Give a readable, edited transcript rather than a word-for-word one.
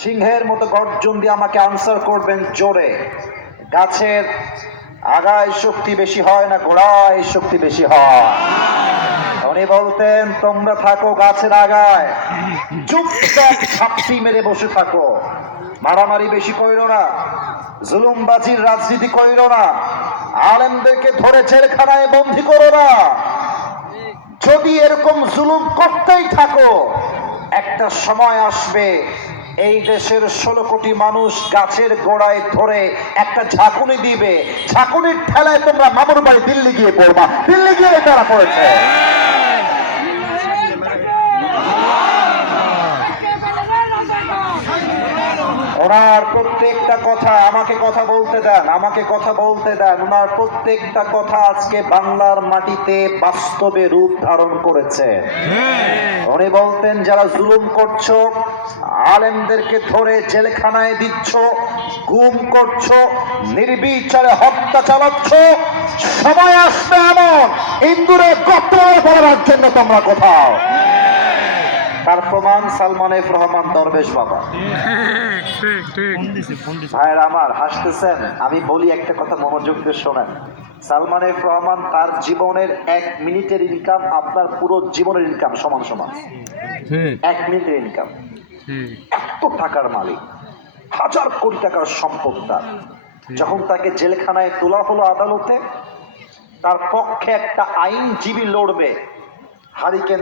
সিংহের মতো গর্জন দিয়ে আমাকে আনসার করবেন জোরে। গাছের আগায় শক্তি বেশি হয় না গোড়ায় শক্তি বেশি হয়? উনি বলতেন তোমরা থাকো গাছের আগায়, চুপচাপ ছাপটি মেরে বসে থাকো, মারামারি বেশি কইরো না, জুলুমবাজির রাজনীতি কইরো না, আলেমদেরকে ধরে জেলখানায় বন্দী করো না। যদি এরকম জুলুম করতেই থাকো, একটা সময় আসবে এই দেশের 16 কোটি মানুষ গাছের গোড়ায় ধরে একটা ঝাঁকুনি দিবে, ঝাঁকুনির ঠেলায় তোমরা মামুর বাড়ি দিল্লি গিয়ে পড়বা। দিল্লি গিয়ে তারা পড়েছে। ওনার প্রত্যেকটা কথা আমাকে কথা বলতে দেন, আমাকে কথা বলতে দেন। ওনার প্রত্যেকটা কথা আজকে বাংলার মাটিতে বাস্তবে রূপ ধারণ করেছে। উনি বলতেন যারা জুলুম করছো, আলেমদেরকে ধরে জেলখানায় দিচ্ছ, গুম করছো, নির্বিচারে হত্যা চালাচ্ছ, সময় আসবে এমন ইন্দুরে কত বলার জন্য তোমরা কোথাও। তার প্রমাণ সালমান এফ রহমান দরবেশ বাবা। ভাইয়ের আমার হাসতেছেন, আমি বলি একটা কথা মনোযোগ দিয়ে শোনেন। সালমান এফ রহমান তার জীবনের 1 মিনিটের ইনকাম আপনার পুরো জীবনের ইনকাম সমান সমান। 1 মিনিটের ইনকাম। এত টাকার মালিক, 1000 কোটি টাকার সম্পদ তার। যখন তাকে জেলখানায় তোলা হলো আদালতে, তার পক্ষে একটা আইনজীবী লড়বে, হারিকেন